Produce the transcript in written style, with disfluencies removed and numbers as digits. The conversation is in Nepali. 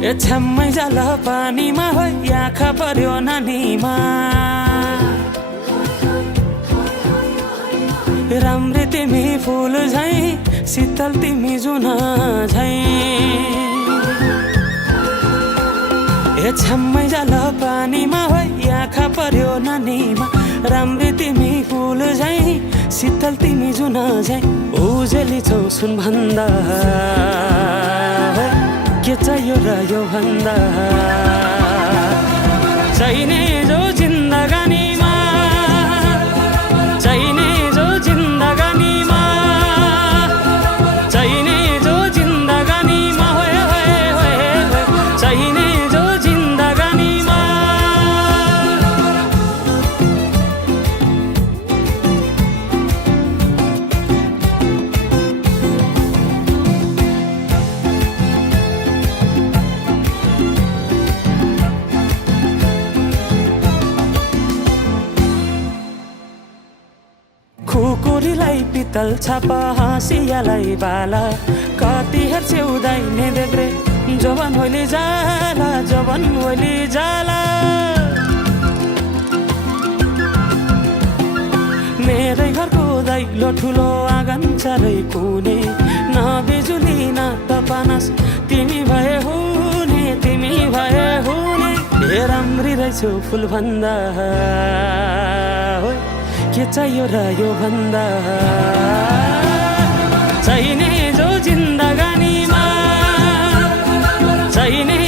ए छ्याम्मै जाल पानीमा हो आँखा पर्यो नानीमा राम्री तिमी फुल झै शीतल तिमी जुन झै ए छ्याम्मै जाल पानीमा हो आँखा पर्यो नानीमा राम्री तिमी फुल झै शीतल तिमी जुन झै उजेली छौ सुन भन्दा के चाहियो र यो भन्दा चाहिने जो जिन्दगानीमा चाहिने जो जिन्दगानीमा चाहिने जो जिन्दगानीमा होए होए होए चाहिने जो जिन्दगानीमा खुकुरीलाई पितल छापा हाँसियालाई बाला कति हेर्छे उदाइने देब्रे जवान होली जाला जवान होली जाला मेरै घरको दैलो ठुलो आँगन चारै कुने न बिजुली न त पानस तिमी भए हुने तिमी भए हुने ए राम्री रहेछौ फुल भन्दा के चाहियो र यो भन्दा चाहिने जो जिन्दगानीमा चाहिने